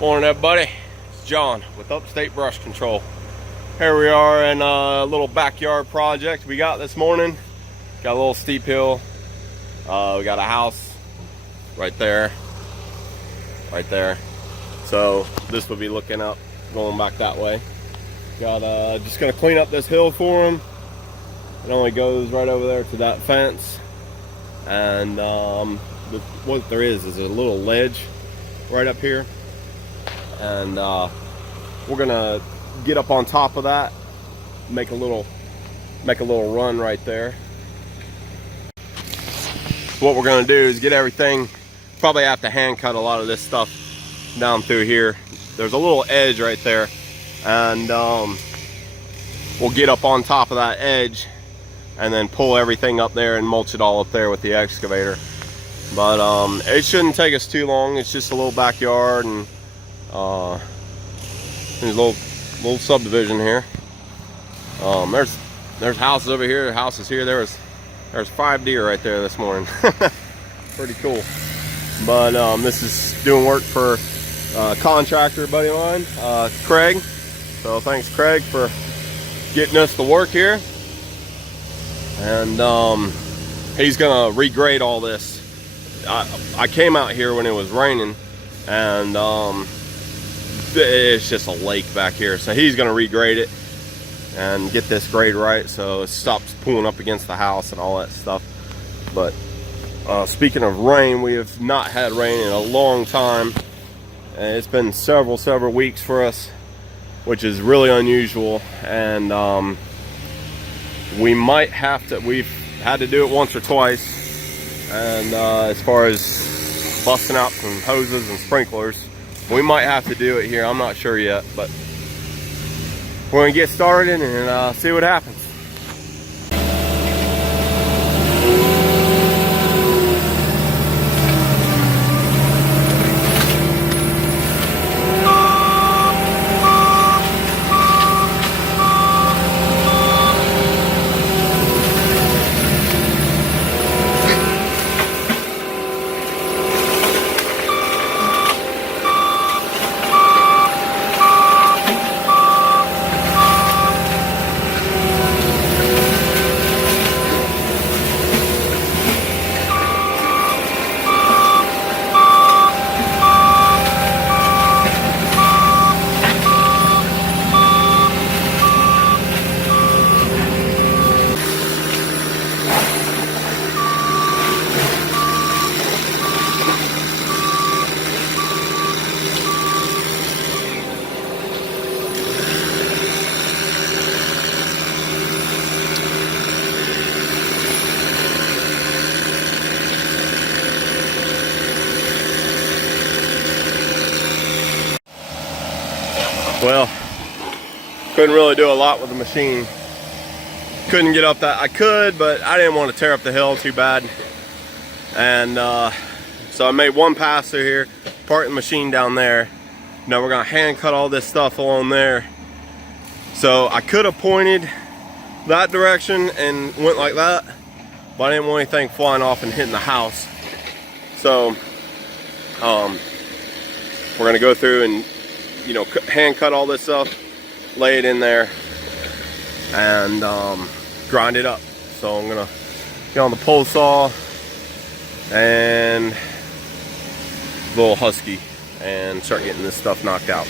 Morning everybody, it's John with Upstate Brush Control. Here we are in a little backyard project we got this morning. Got a little steep hill. We got a house right there. So this will be looking up, going back that way. Got just gonna clean up this hill for them. It only goes right over there to that fence. And what there is a little ledge right up here. And we're gonna get up on top of that, make a little run right there. What we're gonna do is get everything, probably have to hand cut a lot of this stuff down through here. There's a little edge right there, and we'll get up on top of that edge and then pull everything up there and mulch it all up there with the excavator. But it shouldn't take us too long. It's just a little backyard, and there's a little subdivision here. There's houses over here, houses here. There's 5 deer right there this morning. Pretty cool. But this is doing work for a contractor buddy of mine, Craig. So thanks, Craig, for getting us to work here. And he's gonna regrade all this. I came out here when it was raining, and it's just a lake back here. So he's gonna regrade it and get this grade right so it stops pulling up against the house and all that stuff. But speaking of rain, we have not had rain in a long time, and it's been several weeks for us, which is really unusual. And we've had to do it once or twice. And as far as busting out some hoses and sprinklers, we might have to do it here. I'm not sure yet, but we're gonna get started and see what happens. Well, couldn't really do a lot with the machine. Couldn't get up that, I could, but I didn't want to tear up the hill too bad. And so I made one pass through here, parked the machine down there. Now we're gonna hand cut all this stuff along there. So I could have pointed that direction and went like that, but I didn't want anything flying off and hitting the house. So we're gonna go through and hand cut all this stuff, lay it in there, and grind it up. So I'm gonna get on the pole saw and the little husky and start getting this stuff knocked out.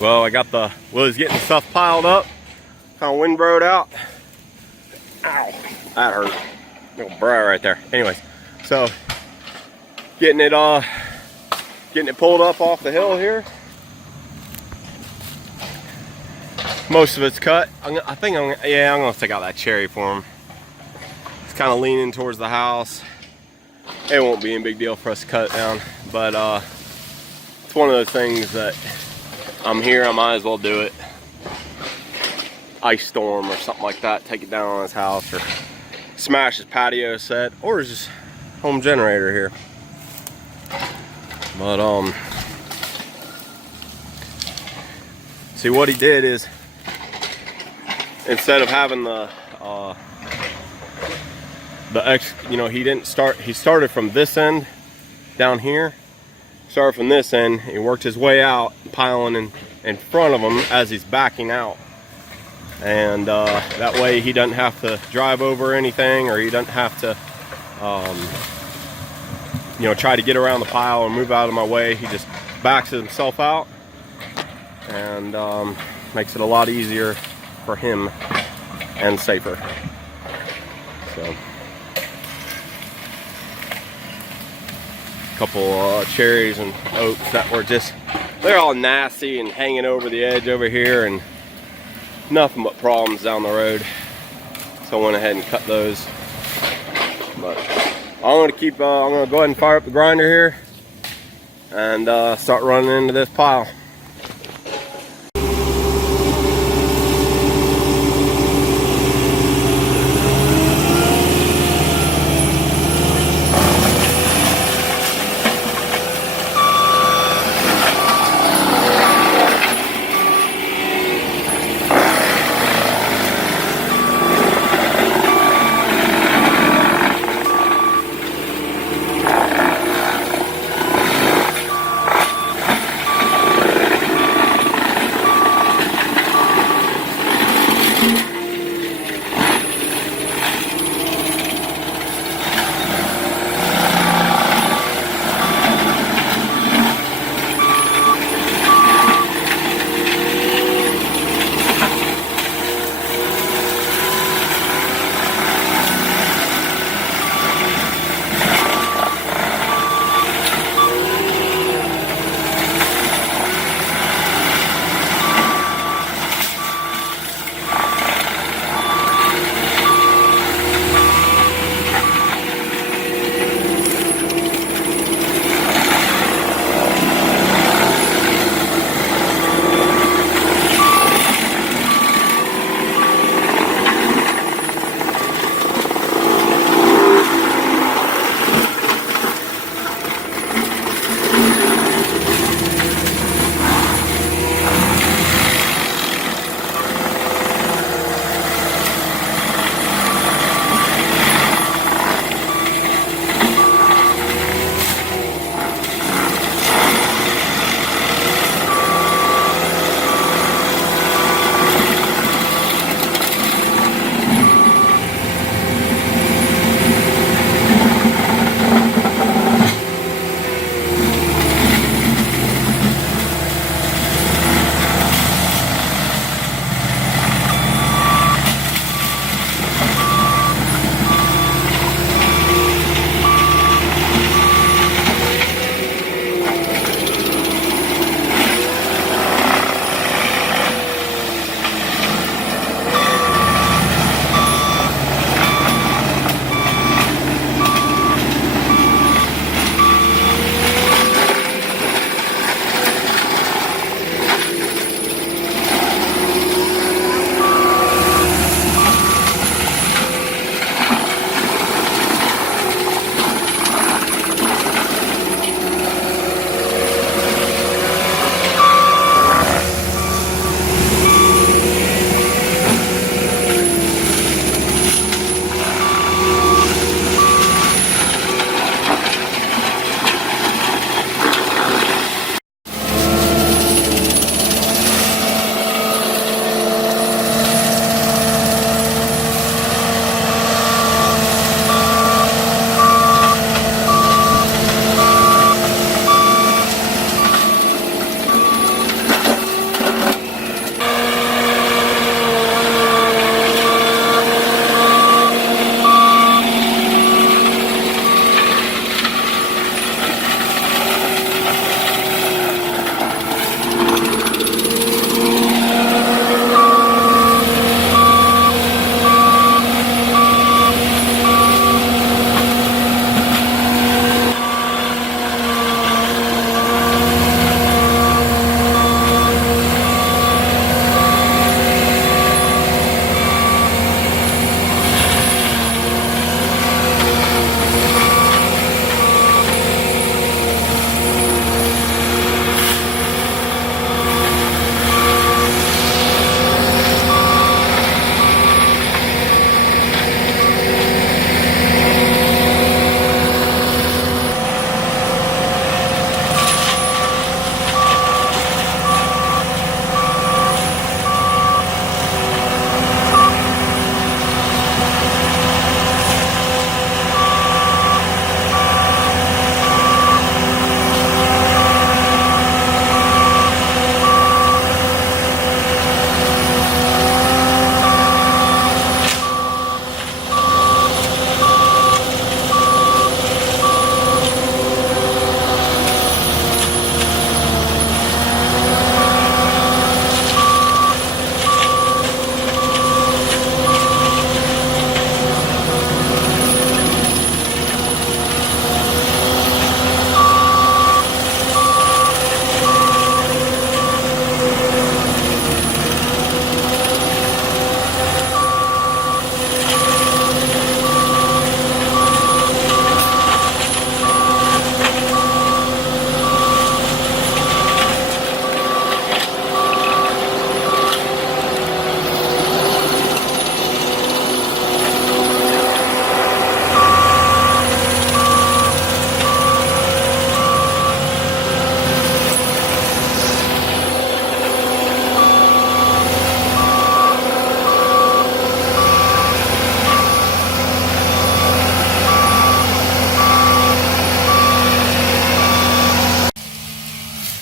Well, I got the Willie's getting stuff piled up, kind of windrowed out. Ow, that hurt. Little briar right there. Anyways, so getting it pulled up off the hill here. Most of it's cut. I think I'm gonna take out that cherry for him. It's kind of leaning towards the house. It won't be a big deal for us to cut it down, but it's one of those things that I'm here, I might as well do it. Ice storm or something like that, take it down on his house, or smash his patio set, or his home generator here. But see, what he did is, instead of having he started from this end down here. Started from this end, he worked his way out, piling in front of him as he's backing out, and that way he doesn't have to drive over anything, or he doesn't have to try to get around the pile or move out of my way. He just backs himself out, and makes it a lot easier for him and safer. So couple cherries and oaks that were they're all nasty and hanging over the edge over here, and nothing but problems down the road. So I went ahead and cut those. But I'm gonna go ahead and fire up the grinder here and start running into this pile.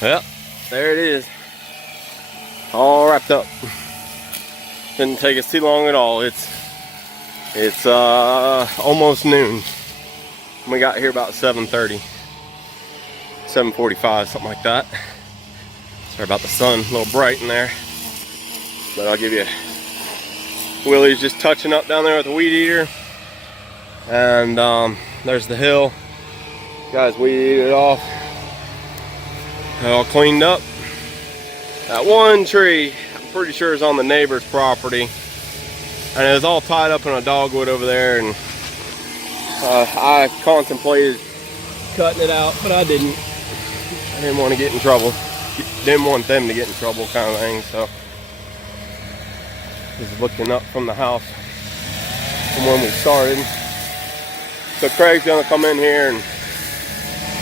Yep, there it is. All wrapped up. Didn't take us too long at all. It's almost noon. We got here about 7:30, 7:45, something like that. Sorry about the sun, a little bright in there. But I'll give you, Willie's just touching up down there with the weed eater. And there's the hill. Guys, weed eated it off. All cleaned up. That one tree, I'm pretty sure is on the neighbor's property. And it was all tied up in a dogwood over there. And I contemplated cutting it out, but I didn't. I didn't want to get in trouble. Didn't want them to get in trouble, kind of thing. So just looking up from the house from when we started. So Craig's gonna come in here, and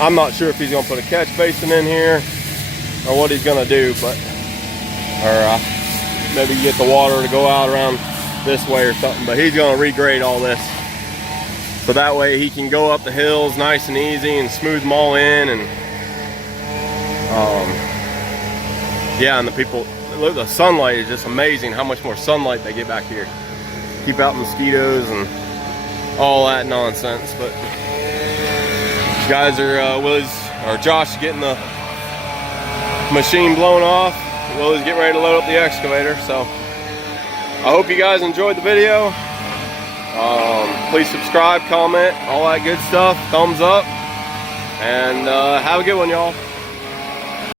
I'm not sure if he's gonna put a catch basin in here or what he's gonna do, but maybe get the water to go out around this way or something. But he's gonna regrade all this, so that way he can go up the hills nice and easy and smooth them all in. And yeah, and the people, look, the sunlight is just amazing how much more sunlight they get back here. Keep out mosquitoes and all that nonsense. But guys are Josh is getting the machine blown off. Willie's getting ready to load up the excavator. So I hope you guys enjoyed the video. Please subscribe, comment, all that good stuff. Thumbs up, and have a good one, y'all.